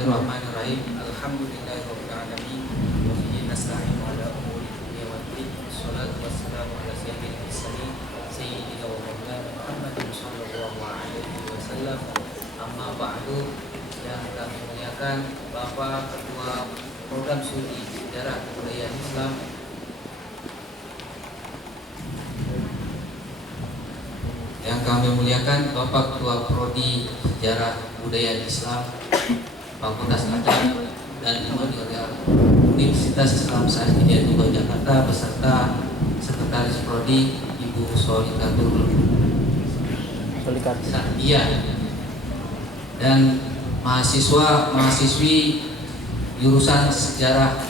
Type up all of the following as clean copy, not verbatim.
Bismillahirrahmanirrahim. Alhamdulillahirabbil alamin. Wa bihi nasta'inu ala umuri dunya waddin. Wassalatu wassalamu ala sayyidil mursalin sayyidina wa maulana Muhammadin sallallahu alaihi wasallam. Amma ba'du, yang kami muliakan Bapak Ketua Program Studi Sejarah Kebudayaan Islam, yang kami muliakan Bapak Ketua Prodi Sejarah Budaya Islam Fakultas Adab dan Humaniora Universitas Islam Syariah Tunggal Jakarta beserta Sekretaris Prodi Ibu Solikatul Sa'diyah dan mahasiswi jurusan Sejarah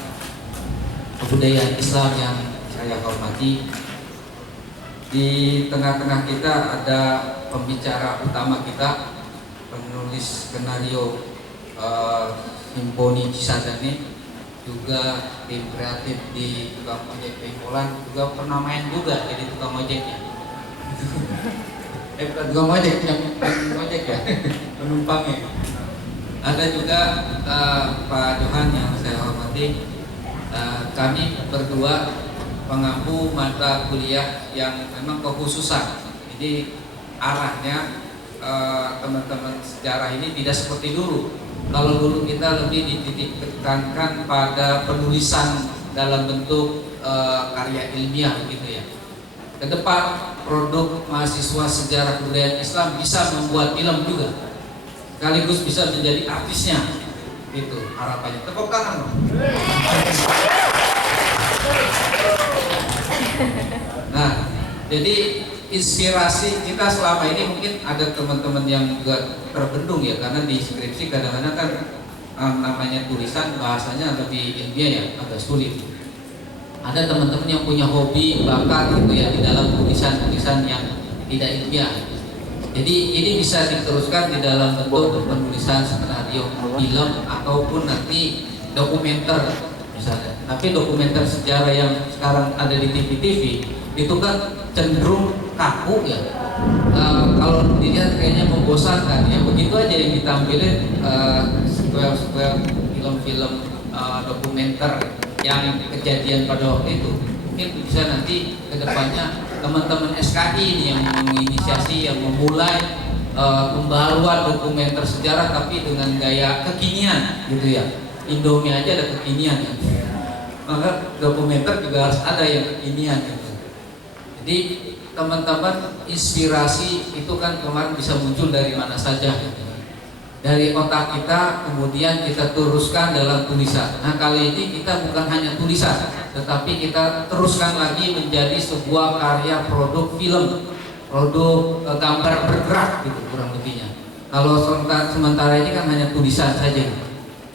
Kebudayaan Islam yang saya hormati. Di tengah-tengah kita ada pembicara utama kita, penulis skenario Simponi Cisadane, juga tim kreatif di tukang ojek pengkolan, juga pernah main juga jadi tukang ojeknya. Bukan tukang ojek, yang ojek ya, penumpangnya. Ada juga Pak Johan yang saya hormati. Kami berdua pengampu mata kuliah yang memang kekhususan. Jadi arahnya teman-teman sejarah ini tidak seperti dulu. Kalau dulu kita lebih dititikkan pada penulisan dalam bentuk karya ilmiah begitu ya. Kedepan produk mahasiswa sejarah kebudayaan Islam bisa membuat film juga, sekaligus bisa menjadi artisnya. Itu harapannya. Tepuk tangan dong. Nah, jadi inspirasi kita selama ini mungkin ada teman-teman yang juga terbendung ya, karena di skripsi kadang-kadang kan namanya tulisan bahasanya lebih ilmiah ya, agak sulit. Ada teman-teman yang punya hobi, bakat gitu ya di dalam tulisan-tulisan yang tidak ilmiah. Jadi ini bisa diteruskan di dalam bentuk penulisan skenario film ataupun nanti dokumenter misalnya. Tapi dokumenter sejarah yang sekarang ada di TV-TV itu kan cenderung kaku ya. Kalau dilihat kayaknya membosankan ya, begitu aja yang ditampilin sequel film-film dokumenter yang kejadian pada waktu itu. Mungkin bisa nanti kedepannya teman-teman SKI ini yang menginisiasi, yang memulai pembaruan dokumenter sejarah tapi dengan gaya kekinian gitu ya. Indomie aja ada kekinian ya. Maka dokumenter juga harus ada yang kekinian gitu. Jadi teman-teman, inspirasi itu kan kemarin bisa muncul dari mana saja gitu. Dari otak kita kemudian kita teruskan dalam tulisan. Nah kali ini kita bukan hanya tulisan, tetapi kita teruskan lagi menjadi sebuah karya produk film, produk gambar bergerak gitu kurang lebihnya. Kalau sementara ini kan hanya tulisan saja.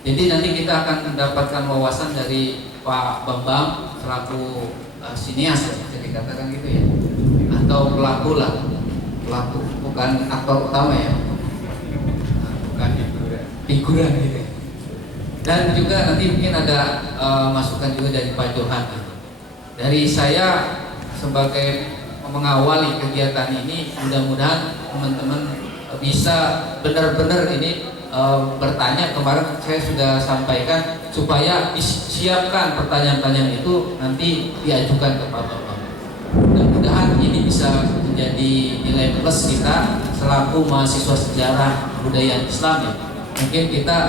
Jadi nanti kita akan mendapatkan wawasan dari Pak Bambang selaku sinias, bisa dikatakan gitu ya, atau pelaku lah, pelaku bukan aktor utama ya, bukan figuran gitu. Dan juga nanti mungkin ada masukan juga dari Pak Johan. Dari saya sebagai mengawali kegiatan ini, mudah-mudahan teman-teman bisa benar-benar ini bertanya. Kemarin saya sudah sampaikan supaya disiapkan pertanyaan-pertanyaan itu nanti diajukan ke Pak Bambang. Mudah-mudahan ini bisa menjadi nilai plus kita selaku mahasiswa sejarah budaya Islam ya. Mungkin kita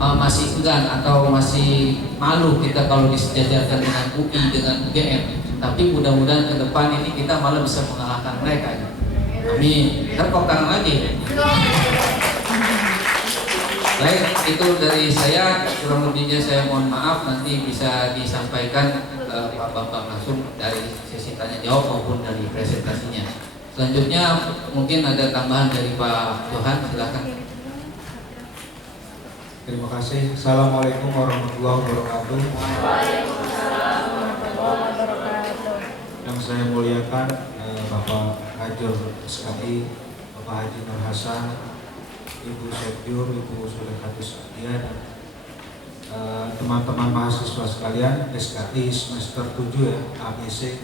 masih enggan atau masih malu kita kalau disejajarkan dengan UI, dengan UGM. Tapi mudah-mudahan ke depan ini kita malah bisa mengalahkan mereka ya. Amin. Tepuk tangan lagi. Baik, itu dari saya. Kurang lebihnya saya mohon maaf, nanti bisa disampaikan Pak Bambang langsung dari sesi tanya jawab maupun dari presentasinya. Selanjutnya mungkin ada tambahan dari Pak Johan, silakan. Terima kasih. Assalamualaikum warahmatullahi wabarakatuh. Waalaikumsalam warahmatullahi wabarakatuh. Yang saya muliakan Bapak Hajur SKI, Bapak Haji Nur Hasan, Ibu Sekjur, Ibu Solekatus Sa'diyah, teman-teman mahasiswa sekalian SKI semester 7 ya, ABC.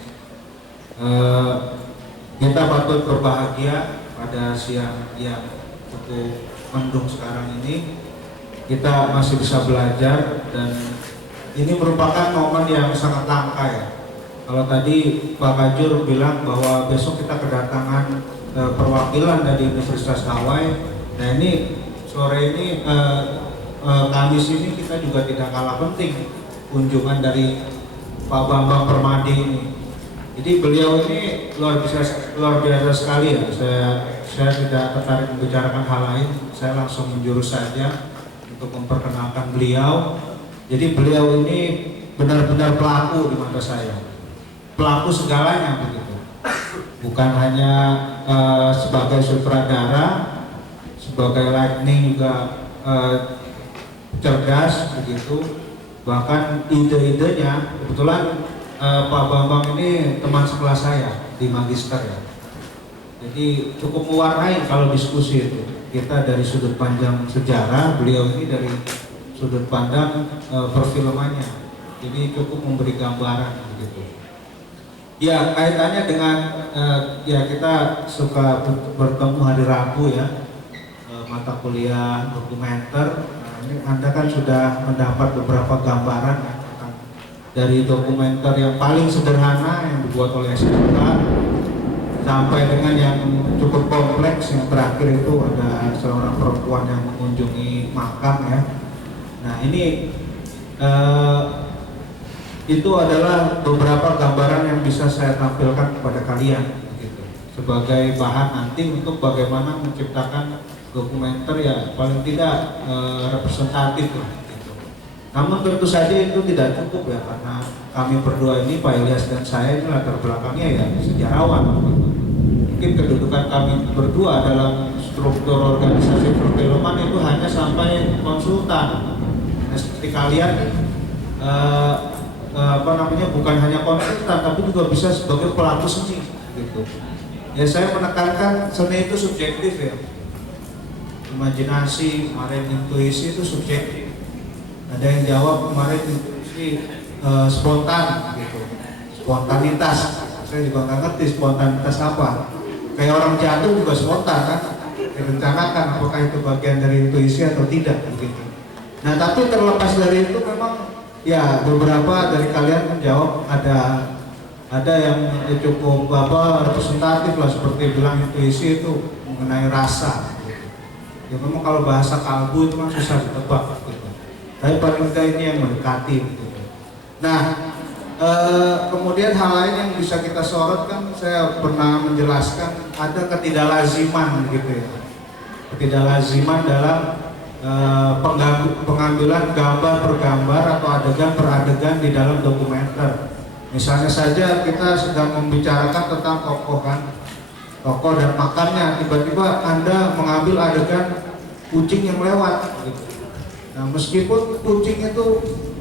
Kita patut berbahagia pada siang yang cukup mendung sekarang ini kita masih bisa belajar, dan ini merupakan momen yang sangat langka ya. Kalau tadi Pak Kajur bilang bahwa besok kita kedatangan perwakilan dari Universitas Hawaii, nah ini sore ini Kamis ini kita juga tidak kalah penting kunjungan dari Pak Bambang Permadi ini. Jadi beliau ini luar biasa sekali ya. Saya tidak tertarik membicarakan hal lain. Saya langsung menjurus saja untuk memperkenalkan beliau. Jadi beliau ini benar-benar pelaku di mata saya. Pelaku segalanya begitu. Bukan hanya sebagai sutradara, sebagai lightning juga cerdas begitu. Bahkan ide-idenya, kebetulan Pak Bambang ini teman sekelas saya di magister ya. Jadi cukup mewarnai kalau diskusi itu. Kita dari sudut pandang sejarah, beliau ini dari sudut pandang perfilmannya. Jadi cukup memberi gambaran begitu. Ya, kaitannya dengan ya kita suka bertemu hari Rabu ya, mata kuliah dokumenter. Nah, ini Anda kan sudah mendapat beberapa gambaran ya, dari dokumenter yang paling sederhana yang dibuat oleh SMK sampai dengan yang cukup kompleks, yang terakhir itu ada seorang perempuan yang mengunjungi makam ya. Nah ini itu adalah beberapa gambaran yang bisa saya tampilkan kepada kalian gitu, sebagai bahan nanti untuk bagaimana menciptakan dokumenter ya paling tidak representatif lah gitu. Namun tentu saja itu tidak cukup ya, karena kami berdua ini, Pak Ilyas dan saya, ini latar belakangnya ya sejarawan gitu. Mungkin kedudukan kami berdua dalam struktur organisasi perfilman itu hanya sampai konsultan. Nah, seperti kalian bukan hanya konsultan tapi juga bisa sebagai pelaku seni gitu. Ya saya menekankan seni itu subjektif ya. Imajinasi, kemarin intuisi itu subjektif. Ada yang jawab kemarin intuisi spontan gitu. Spontanitas. Saya juga nggak ngerti spontanitas apa. Kayak orang jatuh juga spontan kan. Direncanakan apakah itu bagian dari intuisi atau tidak begitu. Nah, tapi terlepas dari itu memang ya beberapa dari kalian menjawab ada yang cukup representatif lah, seperti bilang intuisi itu mengenai rasa gitu. Ya memang kalau bahasa kalbu itu kan susah ditebak gitu. Tapi paling tidak ini yang mendekati gitu. Nah kemudian hal lain yang bisa kita sorot kan, saya pernah menjelaskan ada ketidaklaziman gitu ya. Ketidaklaziman dalam pengambilan gambar per gambar atau adegan per adegan di dalam dokumenter. Misalnya saja kita sedang membicarakan tentang tokoh kan, tokoh dan makannya, tiba-tiba Anda mengambil adegan kucing yang lewat gitu. Nah, meskipun kucing itu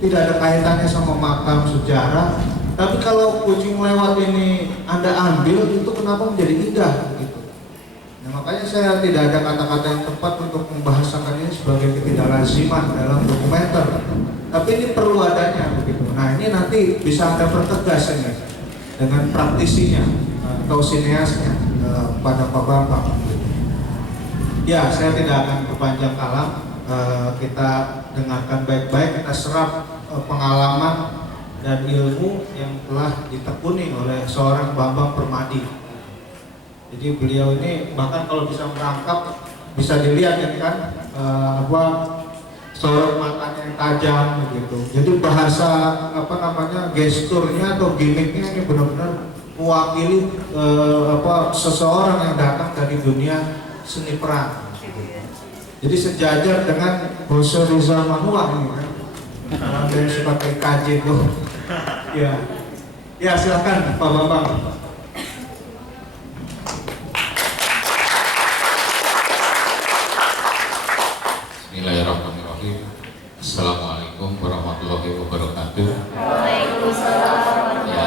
tidak ada kaitannya sama makam sejarah, tapi kalau kucing lewat ini Anda ambil, itu kenapa menjadi indah gitu. Nah, makanya saya tidak ada kata-kata yang tepat untuk membahasakan ini sebagai ketidaklaziman dalam dokumenter. Tapi ini perlu adanya begitu. Nah, ini nanti bisa Anda pertegas ini dengan praktisinya atau sineasnya pada Pak Bambang. Ya, saya tidak akan berpanjang kalam. Kita dengarkan baik-baik, kita serap pengalaman dan ilmu yang telah ditekuni oleh seorang Bambang Permadi. Jadi beliau ini bahkan kalau bisa merangkap, bisa dilihat ya kan sorot matanya yang tajam begitu. Jadi bahasa gesturnya atau gimmicknya ini benar-benar mewakili seseorang yang datang dari dunia seni peran. Jadi sejajar dengan Jose Rizal Manuah ini kan. Ada yang suka PKJ tuh. Ya silakan Pak Bambang. Bismillahirrahmanirrahim. Assalamualaikum warahmatullahi wabarakatuh. Waalaikumsalam. Ya,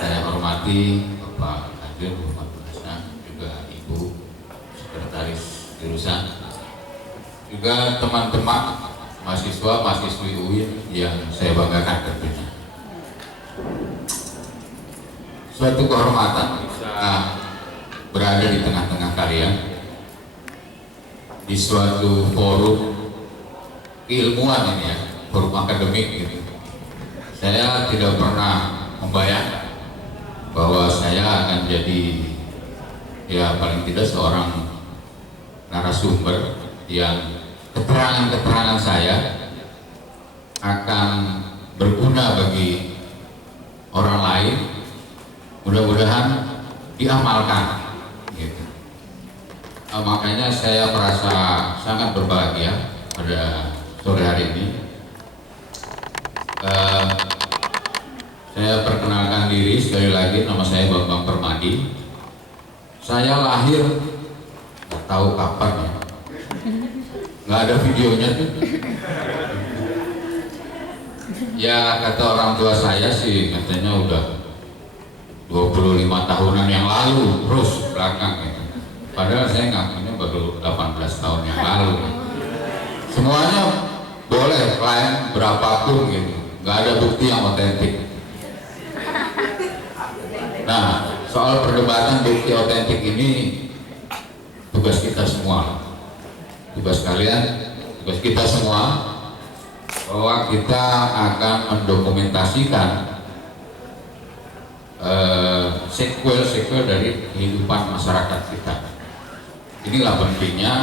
saya hormati Bapak Hadir Muhammad Hasan, juga Ibu Sekretaris Jurusan, juga teman-teman mahasiswi UIN yang saya banggakan tentunya. Suatu kehormatan bisa berada di tengah-tengah kalian di suatu forum keilmuan ini ya, forum akademik gitu. Saya tidak pernah membayangkan bahwa saya akan jadi ya paling tidak seorang narasumber yang keterangan-keterangan saya akan berguna bagi orang lain, mudah-mudahan diamalkan gitu. Makanya saya merasa sangat berbahagia pada sore hari ini. Saya perkenalkan diri sekali lagi, nama saya Bambang Permadi. Saya lahir nggak tahu kapan ya, nggak ada videonya tuh. Ya kata orang tua saya sih katanya udah 25 tahunan yang lalu terus belakang gitu. Padahal saya ngakunya baru 18 tahun yang lalu. Semuanya boleh klaim berapapun gitu, nggak ada bukti yang otentik. Nah, soal perdebatan bukti otentik ini tugas kita semua, tugas kalian, tugas kita semua, bahwa kita akan mendokumentasikan sequel dari kehidupan masyarakat kita. Inilah pentingnya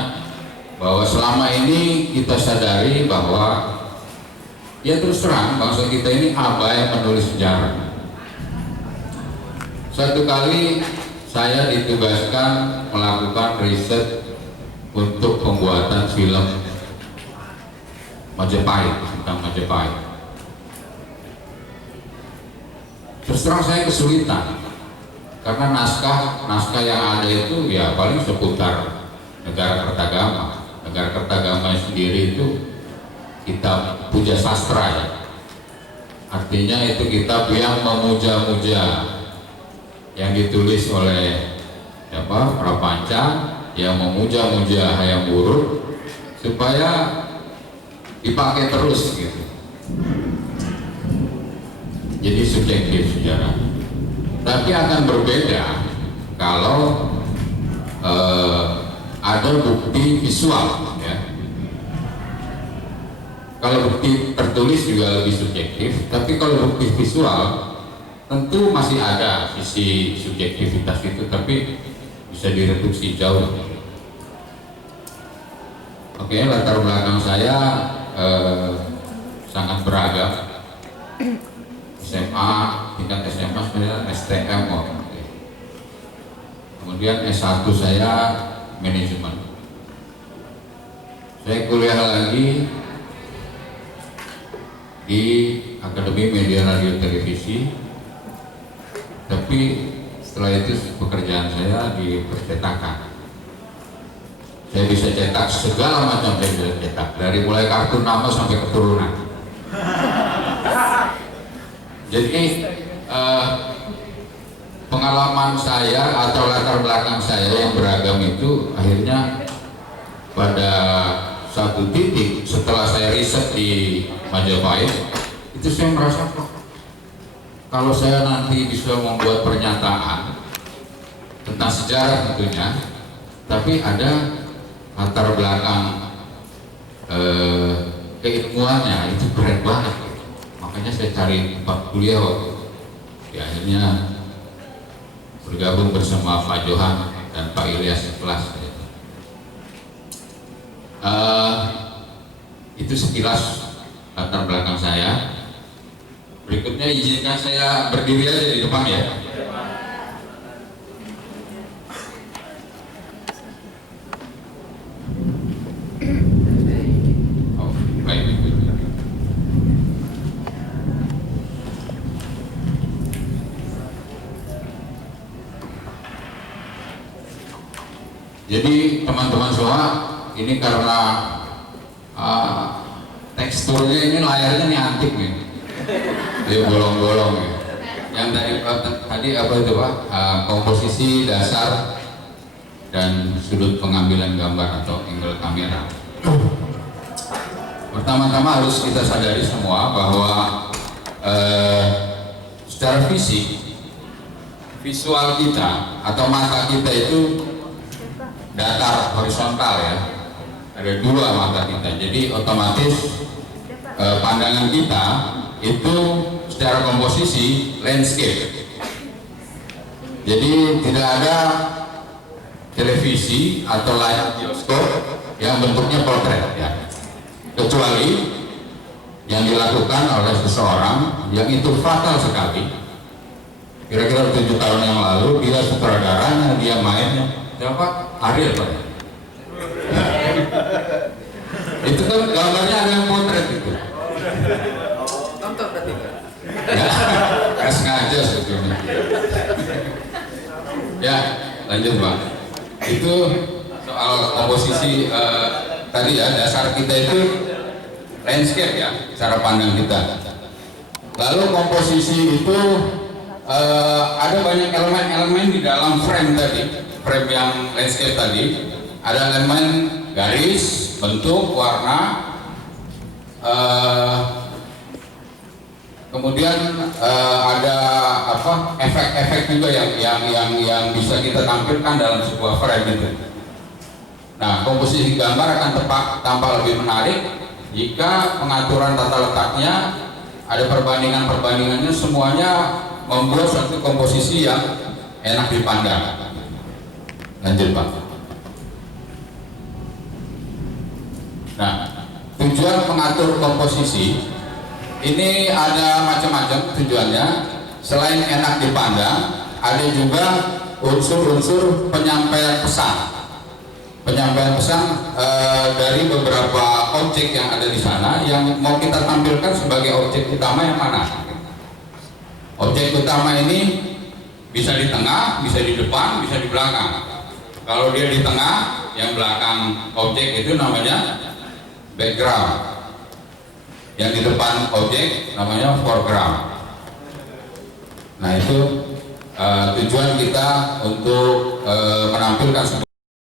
bahwa selama ini kita sadari bahwa ya terus terang bangsa kita ini abai menulis sejarah. Satu kali saya ditugaskan melakukan riset untuk pembuatan film Majapahit, tentang Majapahit. Terus terang saya kesulitan karena naskah yang ada itu ya paling seputar negara Kertagama. Negara Kertagama sendiri itu kitab puja sastra ya. Artinya itu kitab yang memuja-muja, yang ditulis oleh Prapanca yang memuja-muja Hayam Wuruk supaya dipakai terus gitu. Jadi subjektif sejarah. Tapi akan berbeda kalau ada bukti visual ya. Kalau bukti tertulis juga lebih subjektif, tapi kalau bukti visual tentu masih ada sisi subjektivitas itu, tapi bisa direduksi jauh. Oke, latar belakang saya sangat beragam. SMA, tingkat SMA saya STM waktu. Kemudian S1 saya manajemen. Saya kuliah lagi di Akademi Media Radio Televisi. Tapi setelah itu pekerjaan saya di percetakan. Saya bisa cetak segala macam, saya bisa cetak dari mulai kartu nama sampai keturunan. Jadi pengalaman saya atau latar belakang saya yang beragam itu akhirnya pada satu titik setelah saya riset di Majapahit itu saya merasa kalau saya nanti bisa membuat pernyataan tentang sejarah tentunya, tapi ada latar belakang keilmuannya itu keren banget. Makanya saya cari tempat kuliah waktu itu. Ya, akhirnya bergabung bersama Pak Johan dan Pak Ilyas sekelas. Itu sekilas latar belakang saya. Berikutnya izinkan saya berdiri aja di depan ya. Oh, baik. Jadi teman-teman semua, ini karena teksturnya ini layarnya ini antik nih. Dia bolong-bolong ya. Yang tadi apa itu Pak? Komposisi dasar dan sudut pengambilan gambar atau angle kamera. Pertama-tama harus kita sadari semua bahwa secara fisik visual kita atau mata kita itu datar horizontal ya. ada dua mata kita. Jadi otomatis pandangan kita itu secara komposisi landscape. Jadi tidak ada televisi atau layar bioskop yang bentuknya potret ya. Kecuali yang dilakukan oleh seseorang yang itu fatal sekali. Kira-kira 7 tahun yang lalu dia sutradaranya, dia mainnya siapa? Ariel Pak. Itu kan gambarnya ada yang potret itu. Tonton berarti. Ya, nggak sengaja sebetulnya. Ya, lanjut Pak. Itu soal komposisi tadi ya, dasar kita itu landscape ya, cara pandang kita. Lalu komposisi itu ada banyak elemen-elemen di dalam frame tadi, frame yang landscape tadi. Ada elemen garis, bentuk, warna, kemudian ada apa efek-efek juga yang bisa kita tampilkan dalam sebuah frame itu. Nah, komposisi gambar akan tampak lebih menarik jika pengaturan tata letaknya ada perbandingannya, semuanya membuat suatu komposisi yang enak dipandang. Lanjut Pak. Nah, tujuan mengatur komposisi ini ada macam-macam tujuannya. Selain enak dipandang, ada juga unsur-unsur penyampaian pesan. Penyampaian pesan dari beberapa objek yang ada di sana yang mau kita tampilkan sebagai objek utama yang mana. Objek utama ini bisa di tengah, bisa di depan, bisa di belakang. Kalau dia di tengah, yang belakang objek itu namanya background. Yang di depan objek namanya foreground. Nah itu tujuan kita untuk menampilkan sebuah